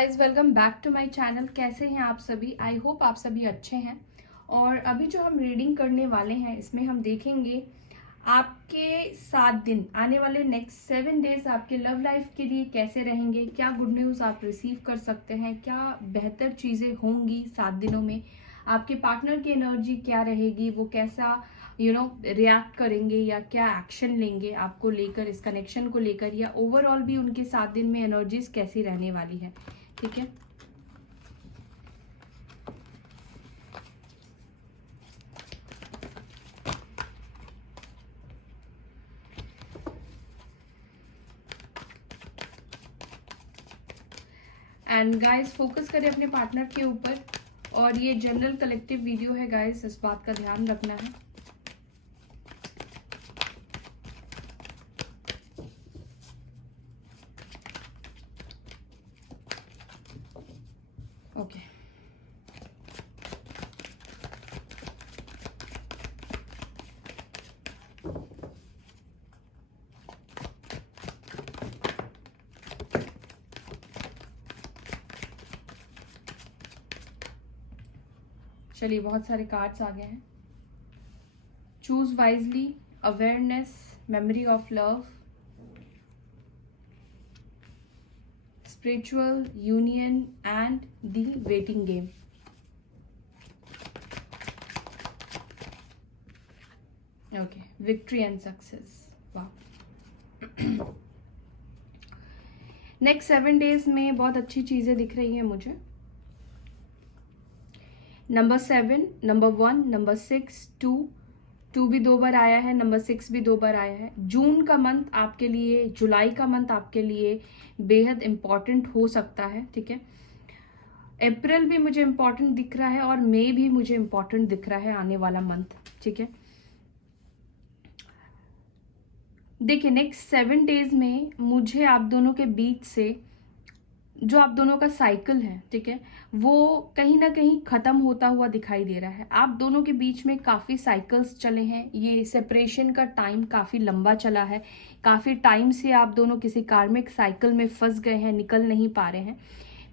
Guys, welcome back to my channel. कैसे हैं आप सभी? आई होप आप सभी अच्छे हैं। और अभी जो हम रीडिंग करने वाले हैं इसमें हम देखेंगे आपके 7 दिन, आने वाले नेक्स्ट 7 डेज आपके लव लाइफ के लिए कैसे रहेंगे, क्या गुड न्यूज़ आप रिसीव कर सकते हैं, क्या बेहतर चीज़ें होंगी 7 दिनों में, आपके पार्टनर की एनर्जी क्या रहेगी, वो कैसा रिएक्ट करेंगे या क्या एक्शन लेंगे आपको लेकर, इस कनेक्शन को लेकर, या ओवरऑल भी उनके 7 दिन में एनर्जीज कैसी रहने वाली है। ठीक है, एंड गाइस फोकस करें अपने पार्टनर के ऊपर। और ये जनरल कलेक्टिव वीडियो है गाइस, इस बात का ध्यान रखना है। ओके, चलिए बहुत सारे कार्ड्स आ गए हैं। Choose wisely, awareness, memory of love, spiritual union and the waiting game. Okay, victory and success. वाह, नेक्स्ट 7 डेज में बहुत अच्छी चीजें दिख रही हैं मुझे। नंबर 7, नंबर 1, नंबर 6, 2 भी 2 बार आया है, नंबर 6 भी 2 बार आया है। जून का मंथ आपके लिए, जुलाई का मंथ आपके लिए बेहद इंपॉर्टेंट हो सकता है। ठीक है, अप्रैल भी मुझे इंपॉर्टेंट दिख रहा है और मई भी मुझे इंपॉर्टेंट दिख रहा है, आने वाला मंथ। ठीक है, देखिए नेक्स्ट 7 डेज में मुझे आप दोनों के बीच से जो आप दोनों का साइकिल है, ठीक है, वो कहीं ना कहीं खत्म होता हुआ दिखाई दे रहा है। आप दोनों के बीच में काफी साइकिल्स चले हैं, ये सेपरेशन का टाइम काफी लंबा चला है, काफी टाइम से आप दोनों किसी कार्मिक साइकिल में फंस गए हैं, निकल नहीं पा रहे हैं।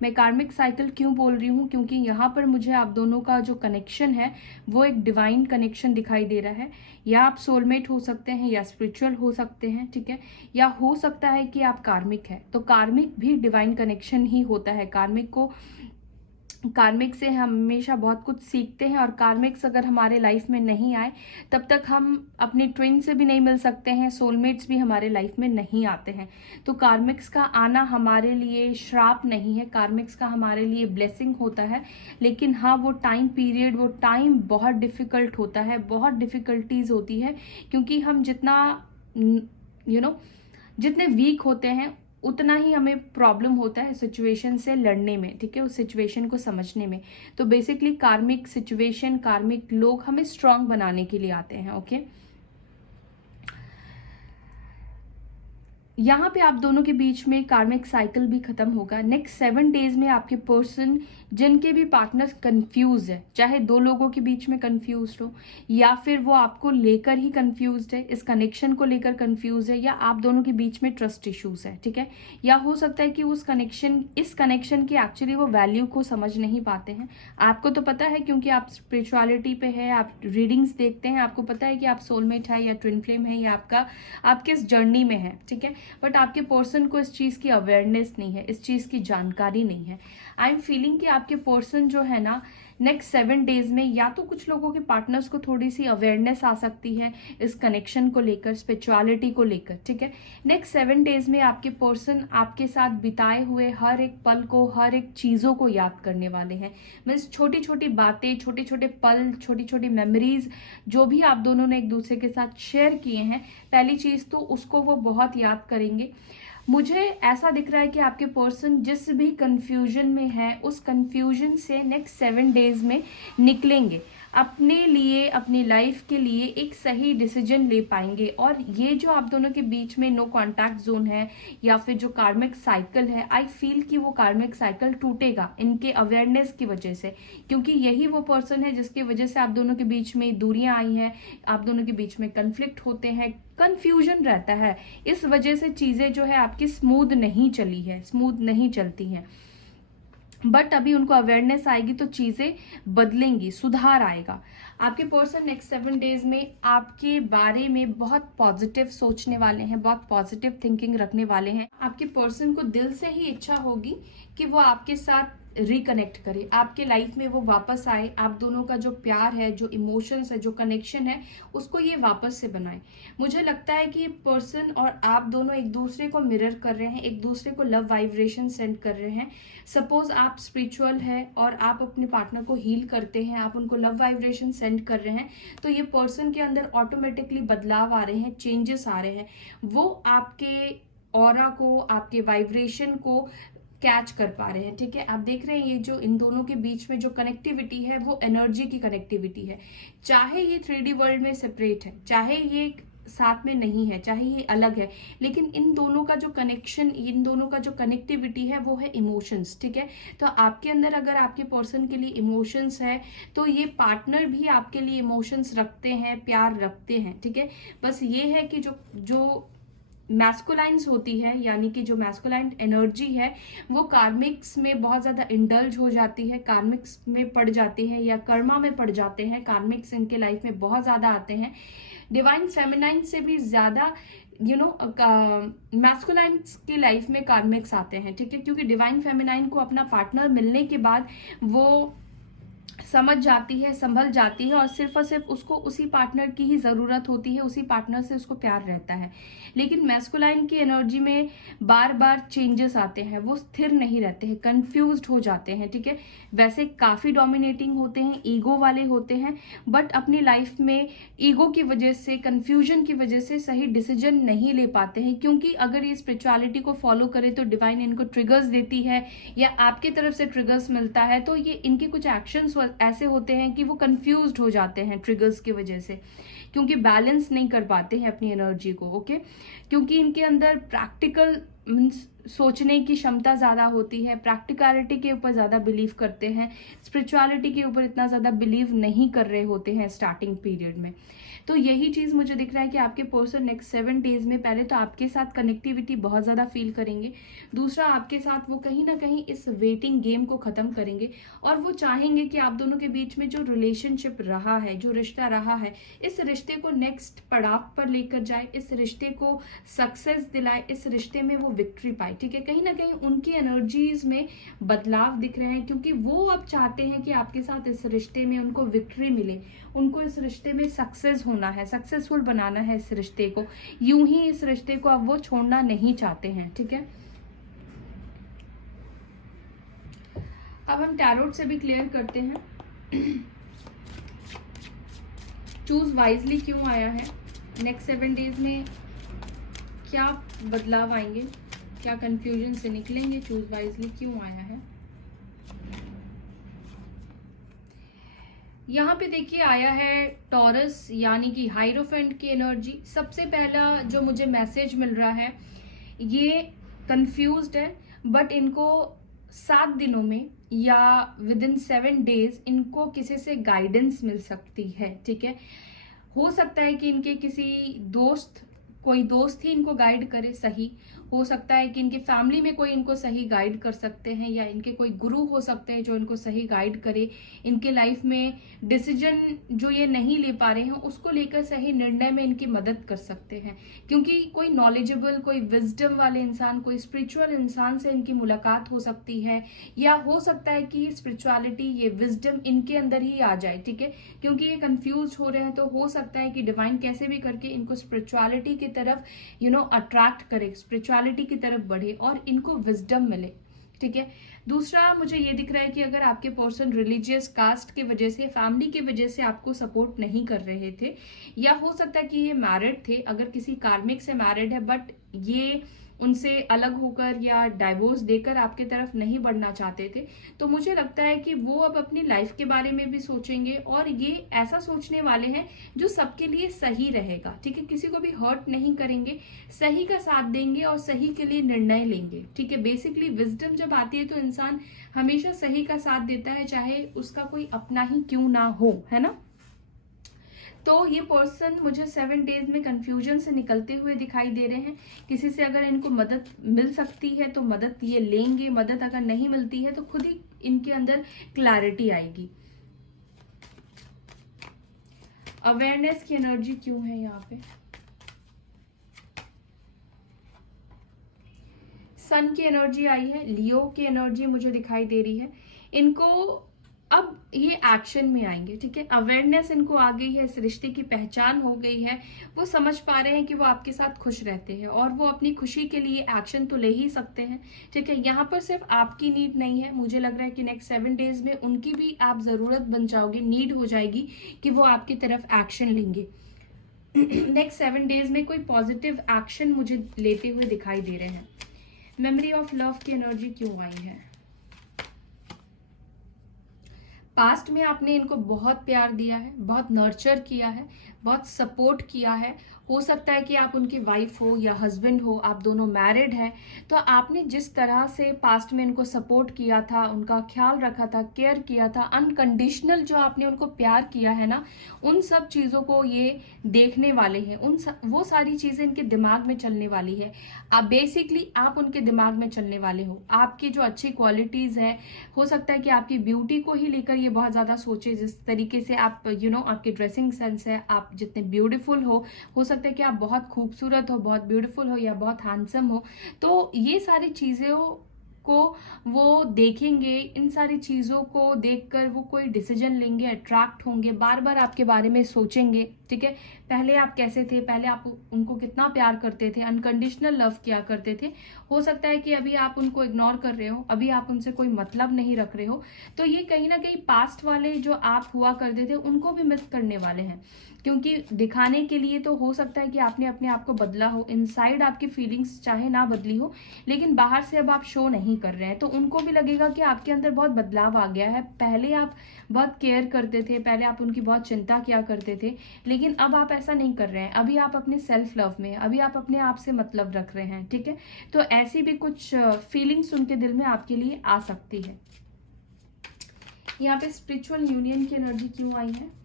मैं कार्मिक साइकिल क्यों बोल रही हूँ, क्योंकि यहाँ पर मुझे आप दोनों का जो कनेक्शन है वो एक डिवाइन कनेक्शन दिखाई दे रहा है। या आप सोलमेट हो सकते हैं या स्पिरिचुअल हो सकते हैं, ठीक है, या हो सकता है कि आप कार्मिक है। तो कार्मिक भी डिवाइन कनेक्शन ही होता है। कार्मिक से हम हमेशा बहुत कुछ सीखते हैं, और कार्मिक्स अगर हमारे लाइफ में नहीं आए तब तक हम अपने ट्विन से भी नहीं मिल सकते हैं, सोलमेट्स भी हमारे लाइफ में नहीं आते हैं। तो कार्मिक्स का आना हमारे लिए श्राप नहीं है, कार्मिक्स का हमारे लिए ब्लेसिंग होता है। लेकिन हाँ, वो टाइम पीरियड, वो टाइम बहुत डिफिकल्ट होता है, बहुत डिफिकल्टीज होती है, क्योंकि हम जितना जितने वीक होते हैं उतना ही हमें प्रॉब्लम होता है सिचुएशन से लड़ने में, ठीक है, उस सिचुएशन को समझने में। तो बेसिकली कार्मिक सिचुएशन, कार्मिक लोग हमें स्ट्रांग बनाने के लिए आते हैं। ओके, यहाँ पे आप दोनों के बीच में कार्मिक साइकिल भी खत्म होगा। नेक्स्ट 7 डेज में आपके पर्सन, जिनके भी पार्टनर कंफ्यूज है, चाहे 2 लोगों के बीच में कंफ्यूज हो, या फिर वो आपको लेकर ही कंफ्यूज है, इस कनेक्शन को लेकर कंफ्यूज है, या आप दोनों के बीच में ट्रस्ट इश्यूज है, ठीक है, या हो सकता है कि इस कनेक्शन की एक्चुअली वो वैल्यू को समझ नहीं पाते हैं। आपको तो पता है, क्योंकि आप स्पिरिचुअलिटी पे है, आप रीडिंग्स देखते हैं, आपको पता है कि आप सोलमेट है या ट्विन फ्लेम है, या आप किस जर्नी में है, ठीक है, बट आपके पर्सन को इस चीज की अवेयरनेस नहीं है, इस चीज की जानकारी नहीं है। आई एम फीलिंग कि आपके पर्सन जो है ना, नेक्स्ट 7 डेज में या तो कुछ लोगों के पार्टनर्स को थोड़ी सी अवेयरनेस आ सकती है इस कनेक्शन को लेकर, स्पिरिचुअलिटी को लेकर, ठीक है। नेक्स्ट 7 डेज में आपके पर्सन आपके साथ बिताए हुए हर एक पल को, हर एक चीजों को याद करने वाले हैं। मीन्स छोटी छोटी बातें, छोटे छोटे पल, छोटी छोटी मेमोरीज जो भी आप दोनों ने एक दूसरे के साथ शेयर किए हैं, पहली चीज तो उसको वो बहुत याद करेंगे। मुझे ऐसा दिख रहा है कि आपके पर्सन जिस भी कंफ्यूजन में है, उस कंफ्यूजन से नेक्स्ट 7 डेज में निकलेंगे, अपने लिए, अपनी लाइफ के लिए एक सही डिसीजन ले पाएंगे। और ये जो आप दोनों के बीच में नो कॉन्टैक्ट जोन है, या फिर जो कार्मिक साइकिल है, आई फील कि वो कार्मिक साइकिल टूटेगा इनके अवेयरनेस की वजह से, क्योंकि यही वो पर्सन है जिसकी वजह से आप दोनों के बीच में दूरियां आई हैं, आप दोनों के बीच में कन्फ्लिक्ट होते हैं, कंफ्यूजन रहता है। इस वजह से चीजें जो है आपकी स्मूथ नहीं चली है, स्मूथ नहीं चलती हैं। बट अभी उनको अवेयरनेस आएगी तो चीजें बदलेंगी, सुधार आएगा। आपके पर्सन नेक्स्ट 7 डेज में आपके बारे में बहुत पॉजिटिव सोचने वाले हैं, बहुत पॉजिटिव थिंकिंग रखने वाले हैं। आपके पर्सन को दिल से ही इच्छा होगी कि वो आपके साथ रिकनेक्ट करे, आपके लाइफ में वो वापस आए, आप दोनों का जो प्यार है, जो इमोशंस है, जो कनेक्शन है, उसको ये वापस से बनाए। मुझे लगता है कि ये पर्सन और आप दोनों एक दूसरे को मिरर कर रहे हैं, एक दूसरे को लव वाइब्रेशन सेंड कर रहे हैं। सपोज आप स्पिरिचुअल है और आप अपने पार्टनर को हील करते हैं, आप उनको लव वाइब्रेशन सेंड कर रहे हैं, तो ये पर्सन के अंदर ऑटोमेटिकली बदलाव आ रहे हैं, चेंजेस आ रहे हैं। वो आपके ऑरा को, आपके वाइब्रेशन को कैच कर पा रहे हैं। ठीक है, आप देख रहे हैं ये जो इन दोनों के बीच में जो कनेक्टिविटी है वो एनर्जी की कनेक्टिविटी है। चाहे ये 3D वर्ल्ड में सेपरेट है, चाहे ये साथ में नहीं है, चाहे ये अलग है, लेकिन इन दोनों का जो कनेक्शन, इन दोनों का जो कनेक्टिविटी है वो है इमोशंस। ठीक है, तो आपके अंदर अगर आपके पर्सन के लिए इमोशंस है तो ये पार्टनर भी आपके लिए इमोशंस रखते हैं, प्यार रखते हैं। ठीक है, बस ये है कि जो मैस्कुलाइंस होती है, यानी कि जो मैस्कुलाइन एनर्जी है वो कार्मिक्स में बहुत ज्यादा इंडल्ज हो जाती है, कार्मिक्स में पड़ जाती है या कर्मा में पड़ जाते हैं। कार्मिक्स इनके लाइफ में बहुत ज्यादा आते हैं। डिवाइन फेमिनाइन से भी ज्यादा मैस्कुलाइन की लाइफ में कार्मिक्स आते हैं। ठीक है, क्योंकि डिवाइन फेमिनाइन को अपना पार्टनर मिलने के बाद वो समझ जाती है, संभल जाती है और सिर्फ उसको उसी पार्टनर की ही जरूरत होती है, उसी पार्टनर से उसको प्यार रहता है। लेकिन मैस्कुलाइन की एनर्जी में बार बार चेंजेस आते हैं, वो स्थिर नहीं रहते हैं, कंफ्यूज्ड हो जाते हैं। ठीक है, वैसे काफी डोमिनेटिंग होते हैं, ईगो वाले होते हैं, बट अपनी लाइफ में ईगो की वजह से, कंफ्यूजन की वजह से सही डिसीजन नहीं ले पाते हैं। क्योंकि अगर ये स्पिरिचुअलिटी को फॉलो करे तो डिवाइन इनको ट्रिगर्स देती है या आपकी तरफ से ट्रिगर्स मिलता है, तो ये इनके कुछ एक्शंस ऐसे होते हैं कि वो कंफ्यूज्ड हो जाते हैं ट्रिगर्स की वजह से, क्योंकि बैलेंस नहीं कर पाते हैं अपनी एनर्जी को। ओके, क्योंकि इनके अंदर प्रैक्टिकल सोचने की क्षमता ज्यादा होती है, प्रैक्टिकलिटी के ऊपर ज्यादा बिलीव करते हैं, स्पिरिचुअलिटी के ऊपर इतना ज्यादा बिलीव नहीं कर रहे होते हैं स्टार्टिंग पीरियड में। तो यही चीज मुझे दिख रहा है कि आपके पर्सन नेक्स्ट 7 डेज में पहले तो आपके साथ कनेक्टिविटी बहुत ज्यादा फील करेंगे, दूसरा आपके साथ वो कहीं ना कहीं इस वेटिंग गेम को खत्म करेंगे और वो चाहेंगे कि आप दोनों के बीच में जो रिलेशनशिप रहा है, जो रिश्ता रहा है, इस रिश्ते को नेक्स्ट पड़ाव पर लेकर जाए, इस रिश्ते को सक्सेस दिलाए, इस रिश्ते में वो विक्ट्री पाए। ठीक है, कहीं ना कहीं उनकी एनर्जीज में बदलाव दिख रहे हैं, क्योंकि वो अब चाहते हैं कि आपके साथ इस रिश्ते में उनको विक्ट्री मिले, उनको इस रिश्ते में सक्सेस होना है, सक्सेसफुल बनाना है इस रिश्ते को। यूं ही इस रिश्ते को अब वो छोड़ना नहीं चाहते हैं। ठीक है, अब हम टैरोट से भी क्लियर करते हैं। चूज वाइजली क्यों आया है, नेक्स्ट 7 डेज में क्या बदलाव आएंगे, क्या कंफ्यूजन से निकलेंगे, चूज वाइजली क्यों आया है। यहाँ पे देखिए आया है टॉरस, यानी कि हाइरोफेंट की एनर्जी। सबसे पहला जो मुझे मैसेज मिल रहा है, ये कंफ्यूज्ड है, बट इनको 7 दिनों में या विद इन 7 डेज इनको किसी से गाइडेंस मिल सकती है। ठीक है, हो सकता है कि इनके किसी दोस्त, कोई दोस्त ही इनको गाइड करे सही, हो सकता है कि इनकी फैमिली में कोई इनको सही गाइड कर सकते हैं, या इनके कोई गुरु हो सकते हैं जो इनको सही गाइड करे, इनके लाइफ में डिसीजन जो ये नहीं ले पा रहे हैं उसको लेकर सही निर्णय में इनकी मदद कर सकते हैं। क्योंकि कोई नॉलेजेबल, कोई विजडम वाले इंसान, कोई स्पिरिचुअल इंसान से इनकी मुलाकात हो सकती है, या हो सकता है कि स्पिरिचुअलिटी, ये विजडम इनके अंदर ही आ जाए। ठीक है, क्योंकि ये कंफ्यूज हो रहे हैं, तो हो सकता है कि डिवाइन कैसे भी करके इनको स्पिरिचुअलिटी की तरफ अट्रैक्ट करे, स्पिरिचुअलिटी की तरफ बढ़े और इनको विजडम मिले। ठीक है, दूसरा मुझे ये दिख रहा है कि अगर आपके पर्सन रिलीजियस कास्ट की वजह से, फैमिली की वजह से आपको सपोर्ट नहीं कर रहे थे, या हो सकता है कि ये मैरिड थे, अगर किसी कार्मिक से मैरिड है बट ये उनसे अलग होकर या डाइवोर्स देकर आपके तरफ नहीं बढ़ना चाहते थे, तो मुझे लगता है कि वो अब अपनी लाइफ के बारे में भी सोचेंगे और ये ऐसा सोचने वाले हैं जो सबके लिए सही रहेगा। ठीक है, किसी को भी हर्ट नहीं करेंगे, सही का साथ देंगे और सही के लिए निर्णय लेंगे। ठीक है, बेसिकली विजडम जब आती है तो इंसान हमेशा सही का साथ देता है, चाहे उसका कोई अपना ही क्यों ना हो, है ना। तो ये पर्सन मुझे 7 डेज में कंफ्यूजन से निकलते हुए दिखाई दे रहे हैं। किसी से अगर इनको मदद मिल सकती है तो मदद ये लेंगे, मदद अगर नहीं मिलती है तो खुद ही इनके अंदर क्लैरिटी आएगी। अवेयरनेस की एनर्जी क्यों है यहाँ पे? सन की एनर्जी आई है, लियो की एनर्जी मुझे दिखाई दे रही है। इनको अब ये एक्शन में आएंगे, ठीक है। अवेयरनेस इनको आ गई है, इस रिश्ते की पहचान हो गई है, वो समझ पा रहे हैं कि वो आपके साथ खुश रहते हैं और वो अपनी खुशी के लिए एक्शन तो ले ही सकते हैं, ठीक है। यहाँ पर सिर्फ आपकी नीड नहीं है, मुझे लग रहा है कि नेक्स्ट 7 डेज में उनकी भी आप जरूरत बन जाओगे, नीड हो जाएगी कि वो आपकी तरफ एक्शन लेंगे। नेक्स्ट 7 डेज में कोई पॉजिटिव एक्शन मुझे लेते हुए दिखाई दे रहे हैं। मेमोरी ऑफ लव की एनर्जी क्यों आई है? पास्ट में आपने इनको बहुत प्यार दिया है, बहुत नर्चर किया है, बहुत सपोर्ट किया है। हो सकता है कि आप उनकी वाइफ हो या हस्बैंड हो, आप दोनों मैरिड हैं, तो आपने जिस तरह से पास्ट में इनको सपोर्ट किया था, उनका ख्याल रखा था, केयर किया था, अनकंडीशनल जो आपने उनको प्यार किया है ना, उन सब चीज़ों को ये देखने वाले हैं। वो सारी चीज़ें इनके दिमाग में चलने वाली है। आप बेसिकली आप उनके दिमाग में चलने वाले हो। आपकी जो अच्छी क्वालिटीज़ है, हो सकता है कि आपकी ब्यूटी को ही लेकर ये बहुत ज़्यादा सोचे, जिस तरीके से आप आपके ड्रेसिंग सेंस है, आप जितने ब्यूटीफुल हो सकता है कि आप बहुत खूबसूरत हो, बहुत ब्यूटीफुल हो या बहुत हैंडसम हो। तो ये सारी चीज़ों को वो देखेंगे, इन सारी चीज़ों को देखकर वो कोई डिसीजन लेंगे, अट्रैक्ट होंगे, बार बार आपके बारे में सोचेंगे, ठीक है। पहले आप कैसे थे, पहले आप उनको कितना प्यार करते थे, अनकंडीशनल लव किया करते थे। हो सकता है कि अभी आप उनको इग्नोर कर रहे हो, अभी आप उनसे कोई मतलब नहीं रख रहे हो। तो ये कहीं ना कहीं पास्ट वाले जो आप हुआ करते थे उनको भी मिस करने वाले हैं, क्योंकि दिखाने के लिए तो हो सकता है कि आपने अपने आप को बदला हो, इनसाइड आपकी फीलिंग्स चाहे ना बदली हो, लेकिन बाहर से अब आप शो नहीं कर रहे हैं, तो उनको भी लगेगा कि आपके अंदर बहुत बदलाव आ गया है। पहले आप बहुत केयर करते थे, पहले आप उनकी बहुत चिंता किया करते थे, लेकिन अब आप ऐसा नहीं कर रहे हैं। अभी आप अपने सेल्फ लव में, अभी आप अपने आप से मतलब रख रहे हैं, ठीक है। तो ऐसी भी कुछ फीलिंग्स उनके दिल में आपके लिए आ सकती है। यहाँ पे स्पिरिचुअल यूनियन की एनर्जी क्यों आई है?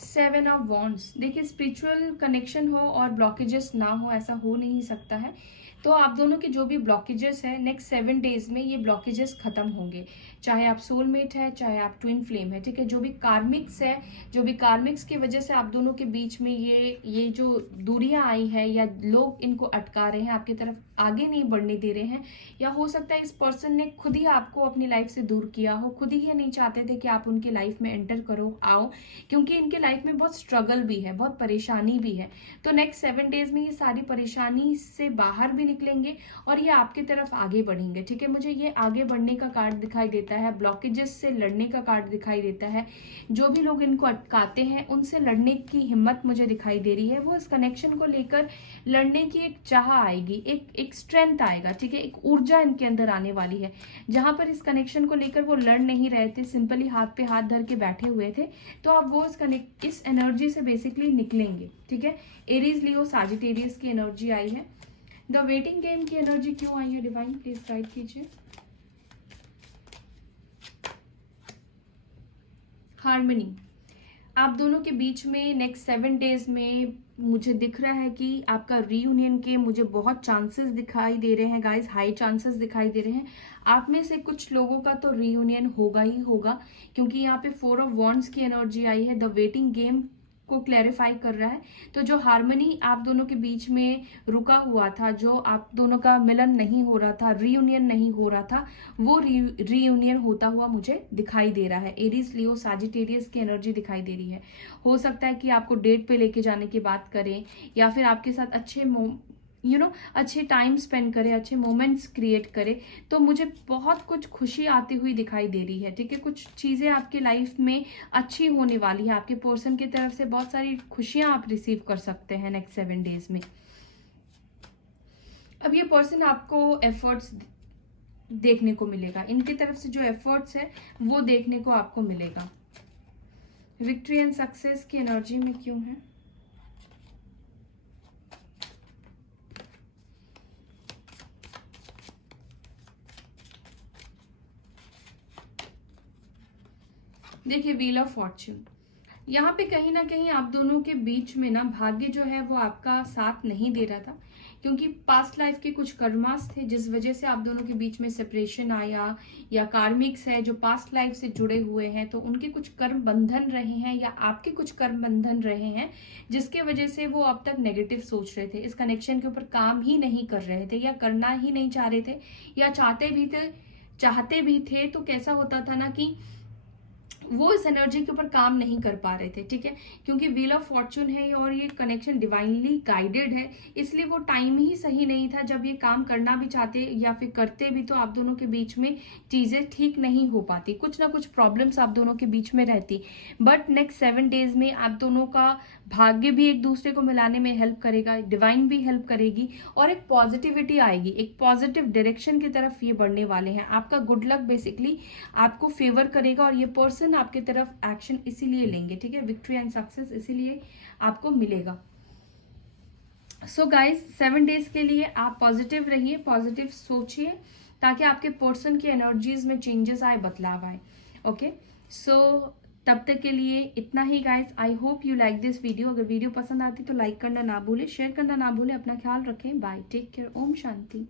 7 ऑफ वॉन्ड्स। देखिए, स्पिरिचुअल कनेक्शन हो और ब्लॉकेजेस ना हो, ऐसा हो नहीं सकता है। तो आप दोनों के जो भी ब्लॉकेजेस है, नेक्स्ट 7 डेज में ये ब्लॉकेजेस खत्म होंगे। चाहे आप सोलमेट है, चाहे आप ट्विन फ्लेम है, ठीक है। जो भी कार्मिक्स है, जो भी कार्मिक्स की वजह से आप दोनों के बीच में ये जो दूरियां आई है, या लोग इनको अटका रहे हैं, आपकी तरफ आगे नहीं बढ़ने दे रहे हैं, या हो सकता है इस पर्सन ने खुद ही आपको अपनी लाइफ से दूर किया हो, खुद ही ये नहीं चाहते थे कि आप उनकी लाइफ में एंटर करो, आओ, क्योंकि इनके लाइफ में बहुत स्ट्रगल भी है, बहुत परेशानी भी है। तो नेक्स्ट 7 डेज में ये सारी परेशानी से बाहर भी निकलेंगे और ये आपकी तरफ आगे बढ़ेंगे, ठीक है। मुझे ये आगे बढ़ने का कार्ड दिखाई देता है, ब्लॉकेजेस से लड़ने का कार्ड दिखाई देता है। जो भी लोग इनको अटकाते हैं उनसे लड़ने की हिम्मत मुझे दिखाई दे रही है। वो इस कनेक्शन को लेकर लड़ने की एक चाह आएगी, एक स्ट्रेंथ आएगा, ठीक है, एक ऊर्जा इनके अंदर आने वाली है। जहां पर इस कनेक्शन को लेकर वो लड़ नहीं रहे थे, सिंपली हाथ पे हाथ धर के बैठे हुए थे, तो अब वो इस एनर्जी से बेसिकली निकलेंगे, ठीक है। एरीज, लियो, सैजिटेरियस की एनर्जी आई है। द वेटिंग गेम की एनर्जी क्यों आई है? डिवाइन प्लीज गाइड कीजिए। हार्मनी। आप दोनों के बीच में नेक्स्ट 7 डेज में मुझे दिख रहा है कि आपका रीयूनियन के मुझे बहुत चांसेस दिखाई दे रहे हैं गाइस, हाई चांसेस दिखाई दे रहे हैं। आप में से कुछ लोगों का तो रीयूनियन होगा ही होगा, क्योंकि यहाँ पे 4 ऑफ वॉन्ड्स की एनर्जी आई है। द वेटिंग गेम को क्लैरिफाई कर रहा है। तो जो हार्मनी आप दोनों के बीच में रुका हुआ था, जो आप दोनों का मिलन नहीं हो रहा था, रीयूनियन नहीं हो रहा था, वो रीयूनियन होता हुआ मुझे दिखाई दे रहा है। एरीज, लियो, सैजिटेरियस की एनर्जी दिखाई दे रही है। हो सकता है कि आपको डेट पे लेके जाने की बात करें, या फिर आपके साथ अच्छे टाइम स्पेंड करे, अच्छे मोमेंट्स क्रिएट करे। तो मुझे बहुत कुछ खुशी आती हुई दिखाई दे रही है, ठीक है। कुछ चीजें आपकी लाइफ में अच्छी होने वाली है, आपके पर्सन की तरफ से बहुत सारी खुशियां आप रिसीव कर सकते हैं नेक्स्ट 7 डेज में। अब ये पर्सन आपको एफर्ट्स देखने को मिलेगा, इनकी तरफ से जो एफर्ट्स है वो देखने को आपको मिलेगा। विक्ट्री एंड सक्सेस की एनर्जी में क्यों है? देखिए, व्हील ऑफ फॉर्च्यून। यहाँ पे कहीं ना कहीं आप दोनों के बीच में ना भाग्य जो है वो आपका साथ नहीं दे रहा था, क्योंकि पास्ट लाइफ के कुछ कर्मास थे जिस वजह से आप दोनों के बीच में सेपरेशन आया, या कार्मिक्स है जो पास्ट लाइफ से जुड़े हुए हैं, तो उनके कुछ कर्म बंधन रहे हैं या आपके कुछ कर्म बंधन रहे हैं, जिसके वजह से वो अब तक नेगेटिव सोच रहे थे, इस कनेक्शन के ऊपर काम ही नहीं कर रहे थे, या करना ही नहीं चाह रहे थे, या चाहते भी थे तो कैसा होता था ना कि वो इस एनर्जी के ऊपर काम नहीं कर पा रहे थे, ठीक है, क्योंकि व्हील ऑफ फॉर्चून है और ये कनेक्शन डिवाइनली गाइडेड है, इसलिए वो टाइम ही सही नहीं था जब ये काम करना भी चाहते या फिर करते भी तो आप दोनों के बीच में चीजें ठीक नहीं हो पाती, कुछ ना कुछ प्रॉब्लम्स आप दोनों के बीच में रहती। बट नेक्स्ट 7 डेज में आप दोनों का भाग्य भी एक दूसरे को मिलाने में हेल्प करेगा, डिवाइन भी हेल्प करेगी, और एक पॉजिटिविटी आएगी, एक पॉजिटिव डायरेक्शन की तरफ ये बढ़ने वाले हैं। आपका गुड लक बेसिकली आपको फेवर करेगा, और ये पर्सन आपकी तरफ एक्शन इसीलिए लेंगे, ठीक है, विक्ट्री एंड सक्सेस इसीलिए आपको मिलेगा। सो गाइज 7 डेज के लिए आप पॉजिटिव रहिए, पॉजिटिव सोचिए, ताकि आपके पर्सन की एनर्जीज में चेंजेस आए, बदलाव आए। ओके, सो तब तक के लिए इतना ही guys. I hope you like this video. अगर वीडियो पसंद आती तो लाइक करना ना भूले, शेयर करना ना भूले। अपना ख्याल रखें। Bye, take care, Om Shanti.